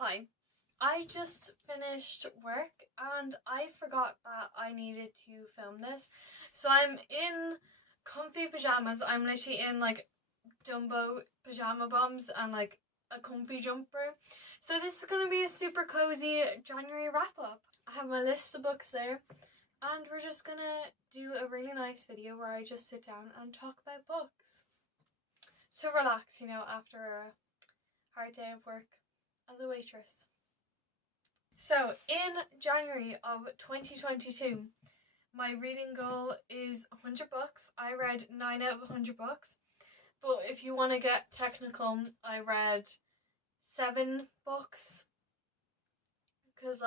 Hi, I just finished work and I forgot that I needed to film this. So I'm in comfy pajamas. I'm literally in like Dumbo pajama bombs and like a comfy jumper. So this is going to be a super cozy January wrap up. I have my list of books there and we're just going to do a really nice video where I just sit down and talk about books. To relax, after a hard day of work as a waitress. So in January of 2022, my reading goal is 100 books. I read 9 out of 100 books. But if you want to get technical, I read 7 books. Because,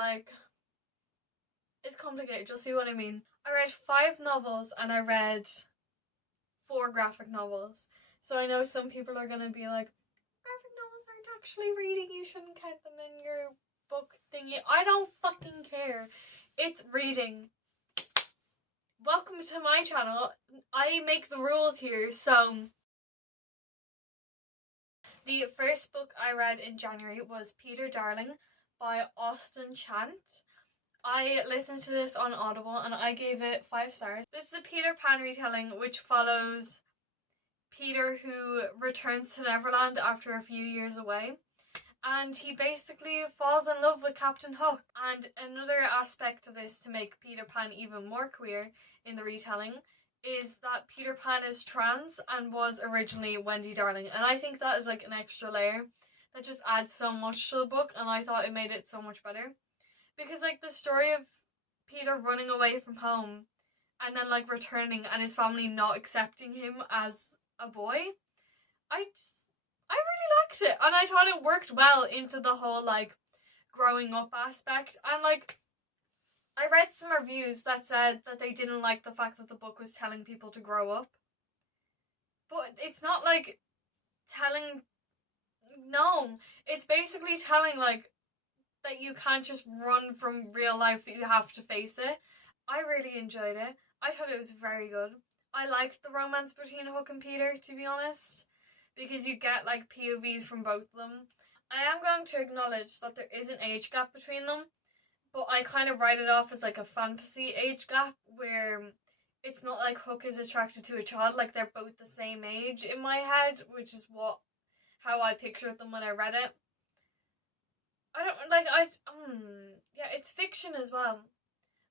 it's complicated. You'll see what I mean. I read 5 novels and I read 4 graphic novels. So I know some people are going to be like, graphic novels aren't actually reading. You shouldn't count them in your book thingy. I don't fucking care. It's reading. Welcome to my channel. I make the rules here. So the first book I read in January was Peter Darling by Austen Chant. I listened to this on Audible and I gave it 5 stars. This is a Peter Pan retelling which follows Peter, who returns to Neverland after a few years away. And he basically falls in love with Captain Hook. And another aspect of this to make Peter Pan even more queer in the retelling is that Peter Pan is trans and was originally Wendy Darling. And I think that is like an extra layer that just adds so much to the book, and I thought it made it so much better. Because like the story of Peter running away from home and then like returning and his family not accepting him as a boy, I really liked it, and I thought it worked well into the whole like growing up aspect. And like I read some reviews that said that they didn't like the fact that the book was telling people to grow up, but it's not like telling, no, it's basically telling like that you can't just run from real life, that you have to face it. I really enjoyed it. I thought it was very good. I liked the romance between Hook and Peter, to be honest, because you get like POVs from both of them. I am going to acknowledge that there is an age gap between them, but I kind of write it off as like a fantasy age gap where it's not like Hook is attracted to a child, like they're both the same age in my head, which is how I pictured them when I read it. Yeah, it's fiction as well.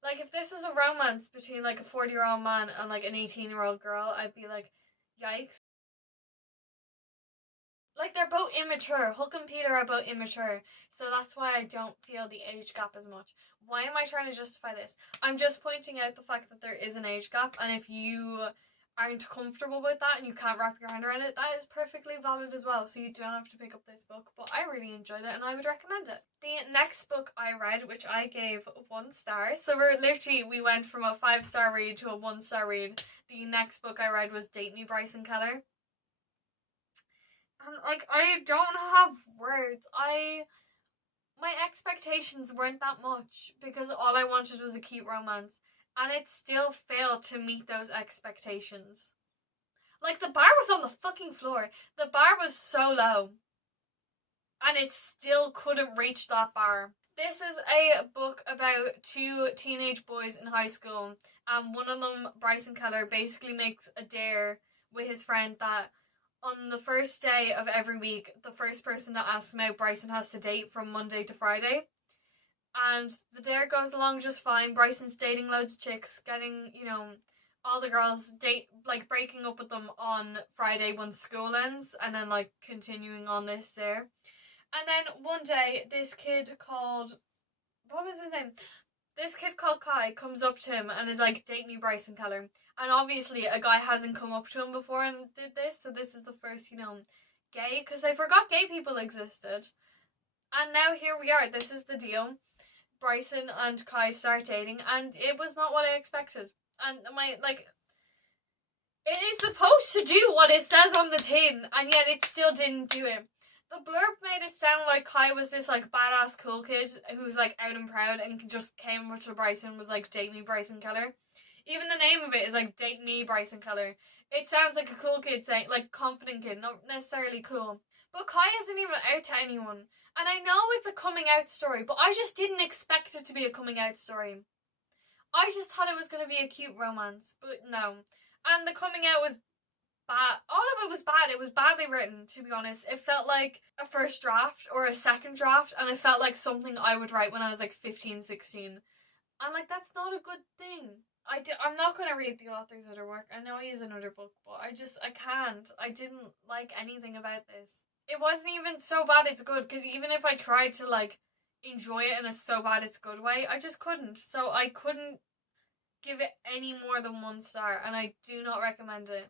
Like, if this was a romance between, like, a 40-year-old man and, like, an 18-year-old girl, I'd be like, yikes. Like, they're both immature. Hook and Peter are both immature. So that's why I don't feel the age gap as much. Why am I trying to justify this? I'm just pointing out the fact that there is an age gap, and if you aren't comfortable with that and you can't wrap your hand around it, that is perfectly valid as well. So you don't have to pick up this book, but I really enjoyed it and I would recommend it. The next book I read, which I gave 1 star, so we went from a 5-star read to a 1-star read. The next book I read was Date Me, Bryson, Keller. And like, I don't have words. My expectations weren't that much because all I wanted was a cute romance. And it still failed to meet those expectations. Like, the bar was on the fucking floor. The bar was so low. And it still couldn't reach that bar. This is a book about 2 teenage boys in high school. And one of them, Bryson Keller, basically makes a dare with his friend that on the first day of every week, the first person that asks him out, Bryson has to date from Monday to Friday. And the dare goes along just fine. Bryson's dating loads of chicks, getting, all the girls breaking up with them on Friday when school ends, and then like continuing on this dare. And then one day, this kid called Kai comes up to him and is like, date me, Bryson Keller. And obviously a guy hasn't come up to him before and did this, so this is the first, gay, because I forgot gay people existed. And now here we are, this is the deal. Bryson and Kai start dating, and it was not what I expected. And it is supposed to do what it says on the tin, and yet it still didn't do it. The blurb made it sound like Kai was this like badass cool kid who's like out and proud and just came up to Bryson and was like, date me, Bryson Keller. Even the name of it is like, date me, Bryson Keller. It sounds like a cool kid saying, like, confident kid, not necessarily cool. But Kai isn't even out to anyone. And I know it's a coming out story, but I just didn't expect it to be a coming out story. I just thought it was going to be a cute romance, but no. And the coming out was bad. All of it was bad. It was badly written, to be honest. It felt like a first draft or a second draft, and it felt like something I would write when I was like 15, 16. And like, that's not a good thing. I'm not going to read the author's other work. I know he has another book, but I can't. I didn't like anything about this. It wasn't even so bad it's good, because even if I tried to like enjoy it in a so bad it's good way, I just couldn't. So I couldn't give it any more than 1 star, and I do not recommend it.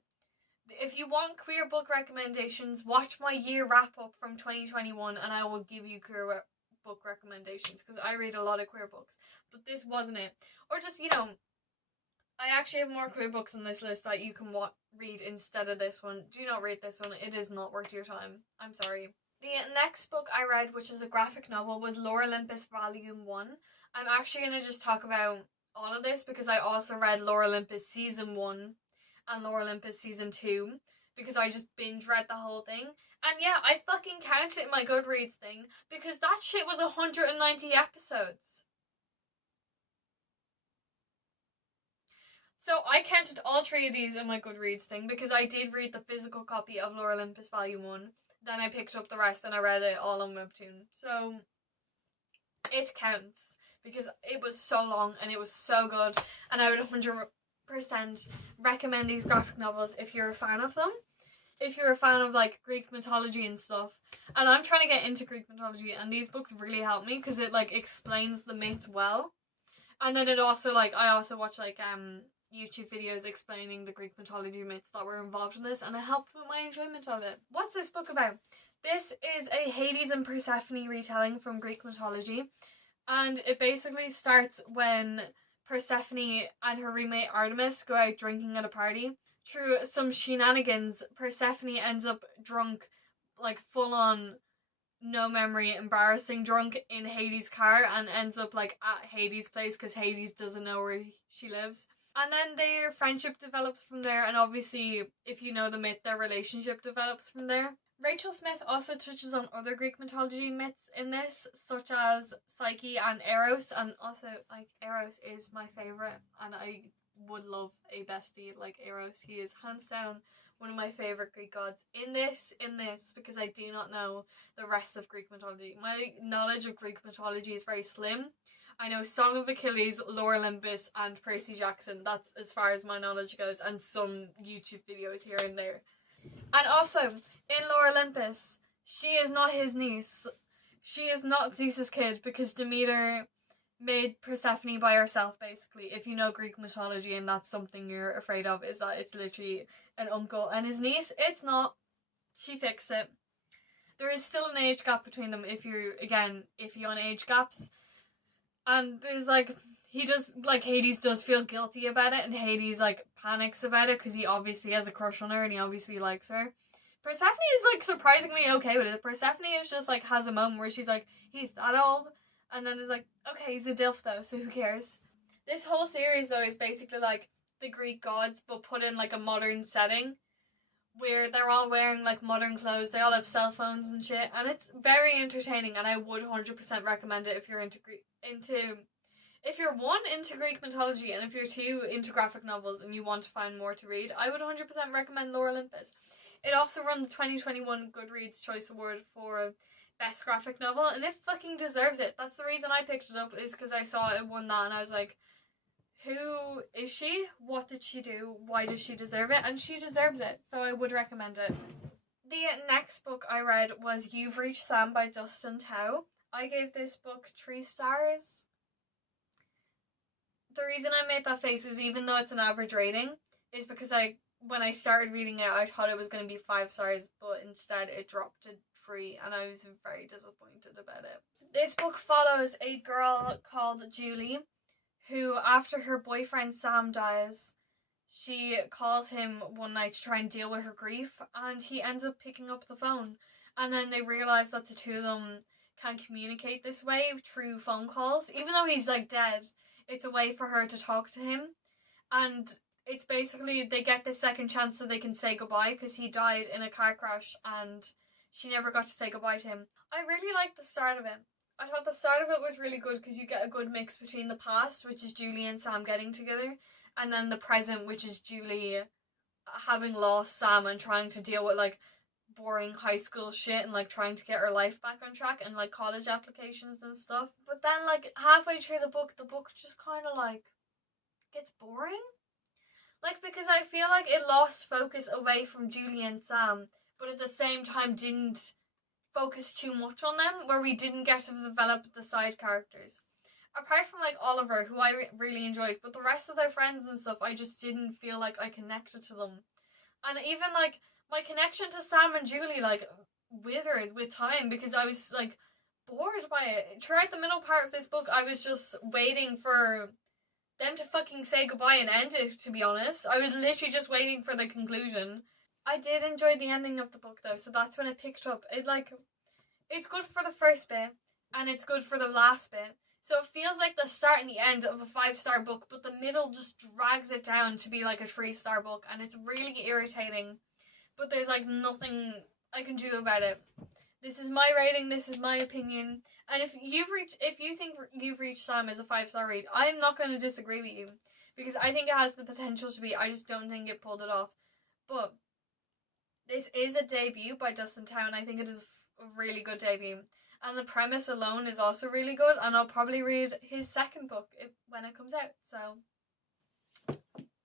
If you want queer book recommendations, watch my year wrap up from 2021 and I will give you queer book recommendations, because I read a lot of queer books, but this wasn't it. Or just, you know, I actually have more queer books on this list that you can read instead of this one. Do not read this one. It is not worth your time. I'm sorry. The next book I read, which is a graphic novel, was Lore Olympus Volume 1. I'm actually going to just talk about all of this because I also read Lore Olympus Season 1 and Lore Olympus Season 2 because I just binge read the whole thing. And yeah, I fucking counted in my Goodreads thing because that shit was 190 episodes. So I counted all 3 of these in my Goodreads thing because I did read the physical copy of Lore Olympus Volume 1. Then I picked up the rest and I read it all on Webtoon. So it counts because it was so long and it was so good. And I would 100% recommend these graphic novels if you're a fan of them. If you're a fan of like Greek mythology and stuff. And I'm trying to get into Greek mythology, and these books really help me because it like explains the myths well. And then it also like, I also watch like YouTube videos explaining the Greek mythology myths that were involved in this, and it helped with my enjoyment of it. What's this book about? This is a Hades and Persephone retelling from Greek mythology, and it basically starts when Persephone and her roommate Artemis go out drinking at a party. Through some shenanigans, Persephone ends up drunk, like full on no memory, embarrassing drunk in Hades' car, and ends up like at Hades' place because Hades doesn't know where she lives. And then their friendship develops from there, and obviously, if you know the myth, their relationship develops from there. Rachel Smith also touches on other Greek mythology myths in this, such as Psyche and Eros, and also, like, Eros is my favourite, and I would love a bestie like Eros. He is hands down one of my favourite Greek gods in this, because I do not know the rest of Greek mythology. My knowledge of Greek mythology is very slim. I know Song of Achilles, Lore Olympus, and Percy Jackson. That's as far as my knowledge goes, and some YouTube videos here and there. And also, in Lore Olympus, she is not his niece. She is not Zeus's kid, because Demeter made Persephone by herself, basically. If you know Greek mythology and that's something you're afraid of, is that it's literally an uncle and his niece. It's not. She fixed it. There is still an age gap between them if you're on age gaps. And there's like, Hades does feel guilty about it, and Hades like panics about it because he obviously has a crush on her and he obviously likes her. Persephone is like surprisingly okay with it. Persephone is just like has a moment where she's like, he's that old, and then is like, okay, he's a dilf though, so who cares? This whole series though is basically like the Greek gods but put in like a modern setting where they're all wearing like modern clothes, they all have cell phones and shit, and it's very entertaining, and I would 100% recommend it if you're into if you're one, into Greek mythology, and if you're two, into graphic novels and you want to find more to read. I would 100% recommend Lore Olympus. It also won the 2021 Goodreads Choice Award for Best Graphic Novel, and it fucking deserves it. That's the reason I picked it up, is because I saw it won that and I was like, who is she? What did she do? Why does she deserve it? And she deserves it, so I would recommend it. The next book I read was You've Reached Sam by Dustin Tao. I gave this book 3 stars. The reason I made that face is, even though it's an average rating, is because when I started reading it, I thought it was going to be 5 stars, but instead it dropped to 3, and I was very disappointed about it. This book follows a girl called Julie, who, after her boyfriend Sam dies, she calls him one night to try and deal with her grief, and he ends up picking up the phone. And then they realise that the two of them can communicate this way through phone calls. Even though he's like dead, it's a way for her to talk to him. And it's basically, they get this second chance so they can say goodbye, because he died in a car crash and she never got to say goodbye to him. I really liked the start of it. I thought the start of it was really good because you get a good mix between the past, which is Julie and Sam getting together, and then the present, which is Julie having lost Sam and trying to deal with like boring high school shit and like trying to get her life back on track and like college applications and stuff. But then like halfway through the book just kind of like gets boring. Like, because I feel like it lost focus away from Julie and Sam, but at the same time didn't focus too much on them, where we didn't get to develop the side characters. Apart from like Oliver, who I really enjoyed, but the rest of their friends and stuff, I just didn't feel like I connected to them. And even like my connection to Sam and Julie like withered with time because I was like bored by it. Throughout the middle part of this book, I was just waiting for them to fucking say goodbye and end it, to be honest. I was literally just waiting for the conclusion. I did enjoy the ending of the book though, so that's when it picked up. It's good for the first bit and it's good for the last bit. So it feels like the start and the end of a 5-star book, but the middle just drags it down to be like a 3-star book, and it's really irritating. But there's like nothing I can do about it. This is my rating, this is my opinion. And if you think You've Reached Sam is a 5-star read, I'm not going to disagree with you. Because I think it has the potential to be, I just don't think it pulled it off. But this is a debut by Dustin Town. I think it is a really good debut. And the premise alone is also really good, and I'll probably read his second book when it comes out. So,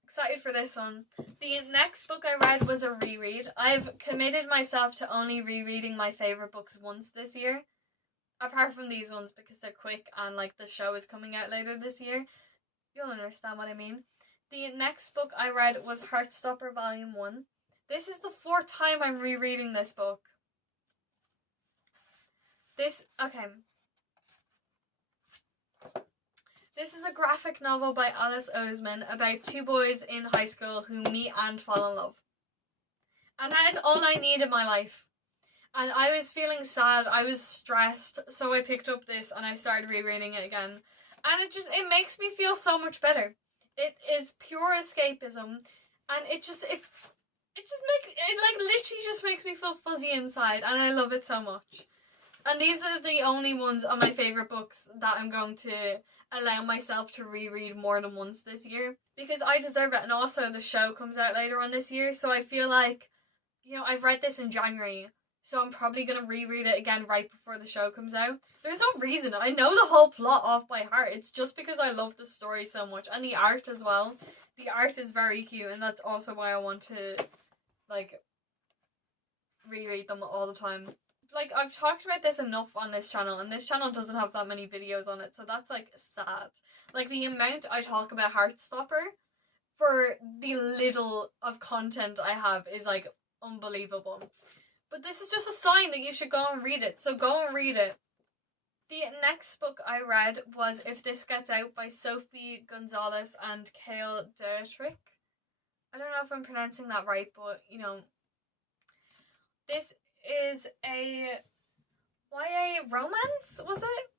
excited for this one. The next book I read was a reread. I've committed myself to only rereading my favourite books once this year. Apart from these ones, because they're quick and like the show is coming out later this year. You'll understand what I mean. The next book I read was Heartstopper Volume 1. This is the 4th time I'm rereading this book. This is a graphic novel by Alice Oseman about 2 boys in high school who meet and fall in love. And that is all I need in my life. And I was feeling sad, I was stressed, so I picked up this and I started rereading it again. And it makes me feel so much better. It is pure escapism, and it literally just makes me feel fuzzy inside, and I love it so much. And these are the only ones of my favourite books that I'm going to allow myself to reread more than once this year. Because I deserve it, and also the show comes out later on this year, so I feel like, I've read this in January, so I'm probably going to reread it again right before the show comes out. There's no reason. I know the whole plot off by heart. It's just because I love the story so much, and the art as well. The art is very cute, and that's also why I want to, reread them all the time. I've talked about this enough on this channel, and this channel doesn't have that many videos on it, so that's, sad. The amount I talk about Heartstopper for the little of content I have is, unbelievable. But this is just a sign that you should go and read it, so go and read it. The next book I read was If This Gets Out by Sophie Gonzalez and Cale Dietrich. I don't know if I'm pronouncing that right, but, this is a YA romance, was it?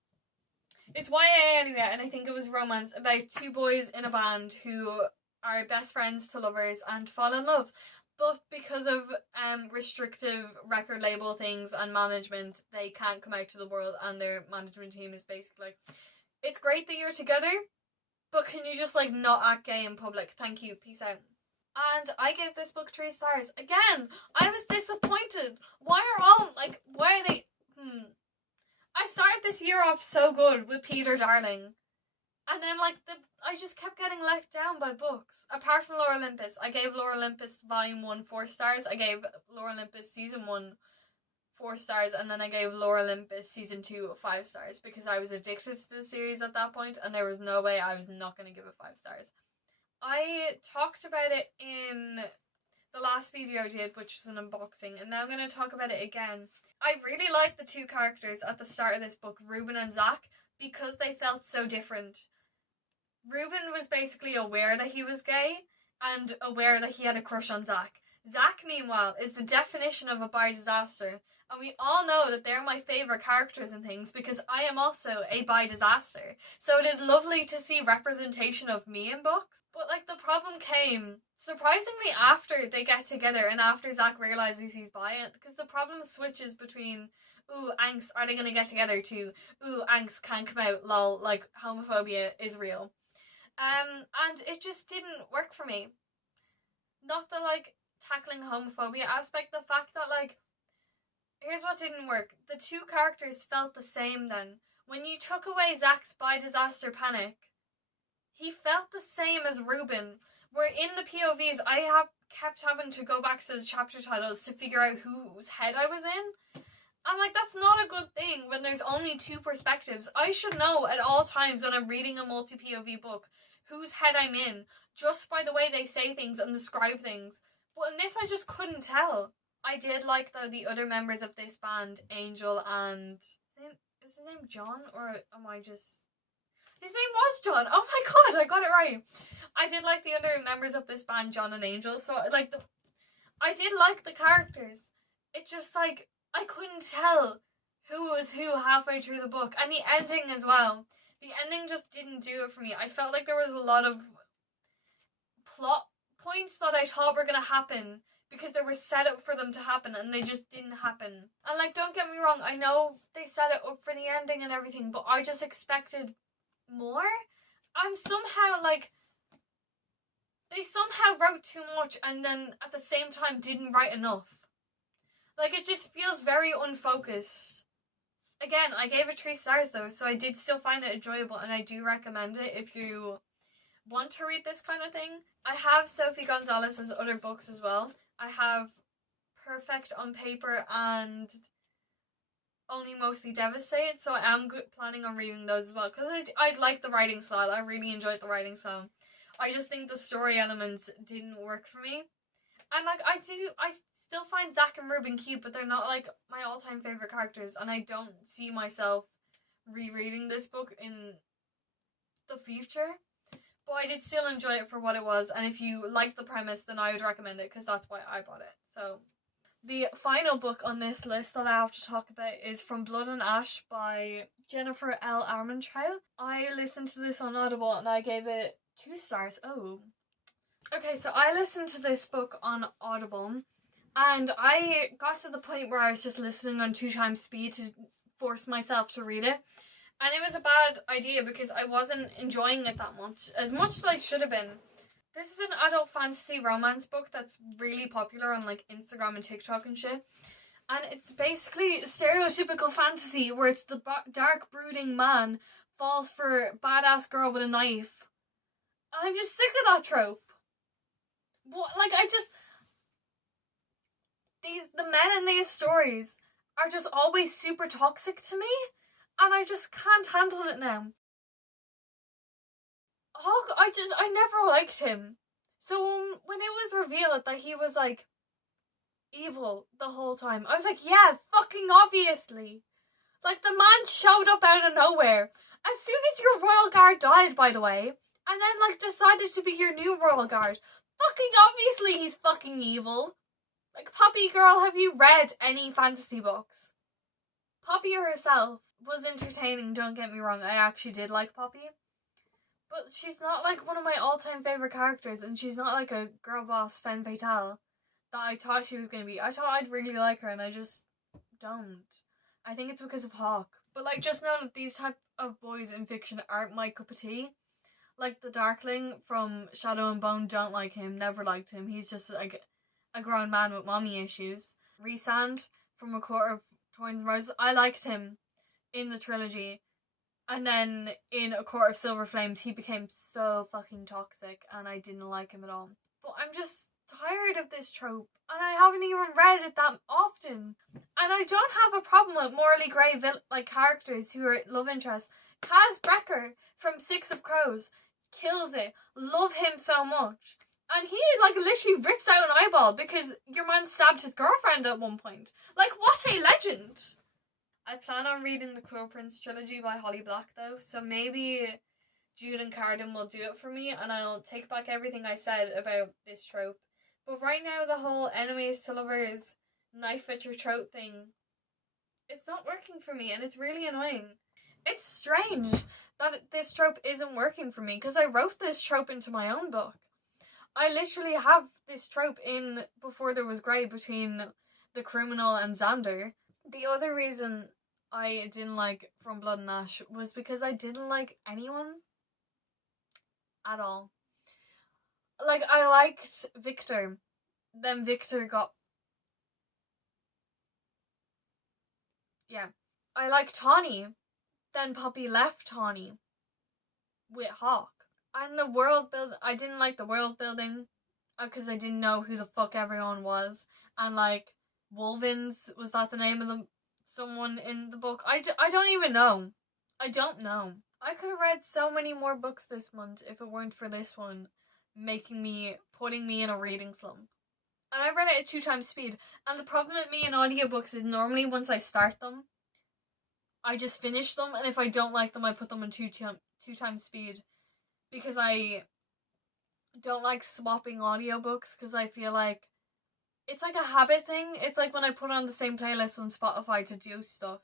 It's YA anyway, and I think it was romance about 2 boys in a band who are best friends to lovers and fall in love. But because of restrictive record label things and management, they can't come out to the world, and their management team is basically like, it's great that you're together, but can you just not act gay in public? Thank you, peace out. And I gave this book 3 stars. Again, I was disappointed. Why are they... I started this year off so good with Peter Darling. And then, I just kept getting let down by books. Apart from Lore Olympus. I gave Lore Olympus Volume 1 4 stars. I gave Lore Olympus Season 1 4 stars. And then I gave Lore Olympus Season 2 5 stars. Because I was addicted to the series at that point, and there was no way I was not going to give it 5 stars. I talked about it in the last video I did, which was an unboxing, and now I'm going to talk about it again. I really liked the 2 characters at the start of this book, Ruben and Zach, because they felt so different. Ruben was basically aware that he was gay and aware that he had a crush on Zach. Zach, meanwhile, is the definition of a bar disaster. And we all know that they're my favourite characters and things because I am also a bi disaster. So it is lovely to see representation of me in books. But like the problem came surprisingly after they get together and after Zach realises he's bi, because the problem switches between ooh, angst, are they gonna get together, to ooh, angst can't come out, lol, like homophobia is real. And it just didn't work for me. Not the like tackling homophobia aspect, the fact that like, here's what didn't work. The two characters felt the same then. When you took away Zach's bi disaster panic, he felt the same as Ruben. Where in the POVs, I have kept having to go back to the chapter titles to figure out whose head I was in. I'm like, that's not a good thing when there's only two perspectives. I should know at all times when I'm reading a multi-POV book whose head I'm in, just by the way they say things and describe things. But in this, I just couldn't tell. I did like, though, the other members of this band, Angel and... Is his name John? Or am I just... His name was John! Oh my god, I got it right! I did like the other members of this band, John and Angel, so like I did like the characters. It just like, I couldn't tell who was who halfway through the book. And the ending as well. The ending just didn't do it for me. I felt like there was a lot of plot points that I thought were going to happen because they were set up for them to happen and they just didn't happen. And like, don't get me wrong, I know they set it up for the ending and everything, but I just expected more. I'm somehow like, they somehow wrote too much and then at the same time didn't write enough. Like, it just feels very unfocused. Again, I gave it 3 stars though, so I did still find it enjoyable and I do recommend it if you want to read this kind of thing. I have Sophie Gonzalez's other books as well. I have Perfect on Paper and Only Mostly Devastated, so I am planning on reading those as well because I like the writing style. I really enjoyed the writing style. I just think the story elements didn't work for me. And like, I still find Zach and Ruben cute, but they're not like my all-time favourite characters, and I don't see myself rereading this book in the future. But I did still enjoy it for what it was, and if you like the premise, then I would recommend it because that's why I bought it. So the final book on this list that I have to talk about is From Blood and Ash by Jennifer L. Armentrout. I listened to this on Audible and I gave it 2 stars. Oh. Okay, so I listened to this book on Audible and I got to the point where I was just listening on 2 times speed to force myself to read it. And it was a bad idea because I wasn't enjoying it that much, as I should have been. This is an adult fantasy romance book that's really popular on like Instagram and TikTok and shit. And it's basically stereotypical fantasy where it's the dark brooding man falls for badass girl with a knife. I'm just sick of that trope. What, like, the men in these stories are just always super toxic to me, and I just can't handle it now. Hawk, I never liked him. So when it was revealed that he was like evil the whole time, I was like, yeah, fucking obviously. Like, the man showed up out of nowhere as soon as your royal guard died, by the way, and then like decided to be your new royal guard. Fucking obviously he's fucking evil. Like, Poppy girl, have you read any fantasy books? Poppy herself was entertaining, don't get me wrong. I actually did like Poppy. But she's not like one of my all-time favourite characters, and she's not like a girl boss femme fatale that I thought she was going to be. I thought I'd really like her, and I just don't. I think it's because of Hawk. But like, just know that these type of boys in fiction aren't my cup of tea. Like the Darkling from Shadow and Bone, don't like him, never liked him. He's just like a grown man with mommy issues. Rhysand from A Court of Thorns and Roses, I liked him in the trilogy. And then in A Court of Silver Flames, he became so fucking toxic and I didn't like him at all. But I'm just tired of this trope, and I haven't even read it that often. And I don't have a problem with morally grey like characters who are love interests. Kaz Brekker from Six of Crows kills it. Love him so much. And he like literally rips out an eyeball because your man stabbed his girlfriend at one point. Like, what a legend. I plan on reading the Cruel Prince trilogy by Holly Black though, so maybe Jude and Carden will do it for me and I'll take back everything I said about this trope. But right now the whole enemies to lovers knife at your throat thing It's not working for me, and it's really annoying. It's strange that this trope isn't working for me, because I wrote this trope into my own book. I literally have this trope in Before There Was Grey between the criminal and Xander. The other reason I didn't like From Blood and Ash was because I didn't like anyone at all. Like, I liked Victor. Then Victor got... Yeah. I liked Tawny. Then Poppy left Tawny with Hawk. And the world build, I didn't like the world building because I didn't know who the fuck everyone was. And like, Wolvins, was that the name of someone in the book? I don't even know. I don't know. I could have read so many more books this month if it weren't for this one putting me in a reading slump. And I read it at 2 times speed. And the problem with me in audiobooks is normally once I start them, I just finish them, and if I don't like them, I put them in 2 times speed. Because I don't like swapping audiobooks, because I feel like it's like a habit thing. It's like when I put on the same playlist on Spotify to do stuff.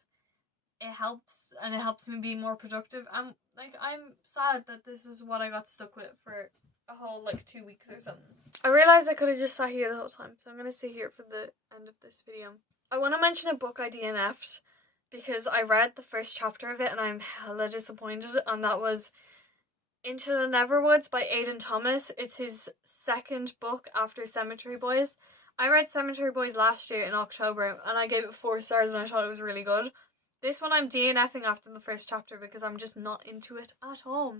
It helps, and it helps me be more productive. And like, I'm sad that this is what I got stuck with for a whole like 2 weeks or something. I realised I could have just sat here the whole time, so I'm going to sit here for the end of this video. I want to mention a book I DNF'd because I read the first chapter of it and I'm hella disappointed, and that was Into the Neverwoods by Aidan Thomas. It's his second book after Cemetery Boys. I read Cemetery Boys last year in October and I gave it 4 stars and I thought it was really good. This one I'm DNFing after the first chapter because I'm just not into it at all.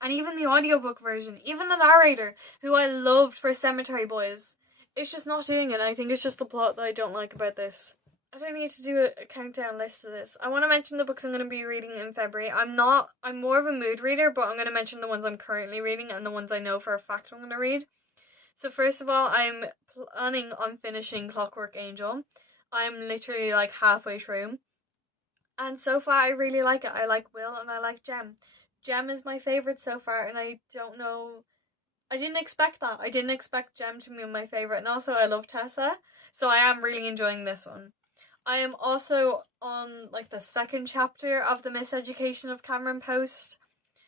And even the audiobook version, even the narrator, who I loved for Cemetery Boys, it's just not doing it. I think it's just the plot that I don't like about this. I don't need to do a countdown list of this. I want to mention the books I'm going to be reading in February. I'm more of a mood reader, but I'm going to mention the ones I'm currently reading and the ones I know for a fact I'm going to read. So first of all, I'm planning on finishing Clockwork Angel. I'm literally like halfway through. And so far I really like it. I like Will and I like Jem. Jem is my favourite so far, and I don't know... I didn't expect that. I didn't expect Jem to be my favourite, and also I love Tessa. So I am really enjoying this one. I am also on like the second chapter of The Miseducation of Cameron Post.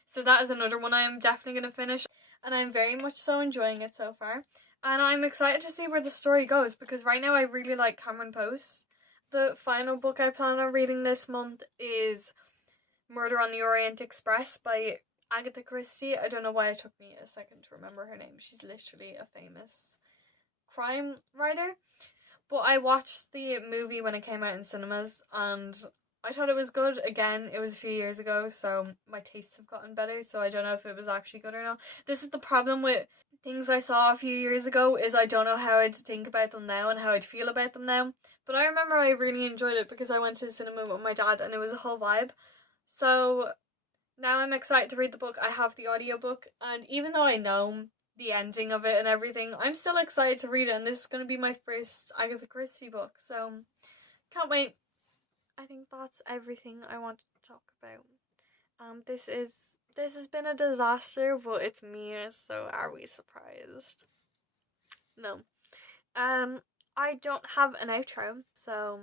So that is another one I am definitely going to finish. And I'm very much so enjoying it so far. And I'm excited to see where the story goes, because right now I really like Cameron Post. The final book I plan on reading this month is Murder on the Orient Express by Agatha Christie. I don't know why it took me a second to remember her name. She's literally a famous crime writer. But I watched the movie when it came out in cinemas and I thought it was good. Again, it was a few years ago, so my tastes have gotten better, so I don't know if it was actually good or not. This is the problem with things I saw a few years ago, is I don't know how I'd think about them now and how I'd feel about them now. But I remember I really enjoyed it because I went to the cinema with my dad and it was a whole vibe. So now I'm excited to read the book. I have the audiobook, and even though I know the ending of it and everything, I'm still excited to read it, and this is going to be my first Agatha Christie book, so can't wait. I think that's everything I want to talk about. This has been a disaster, but it's me, so are we surprised? No. I don't have an outro, so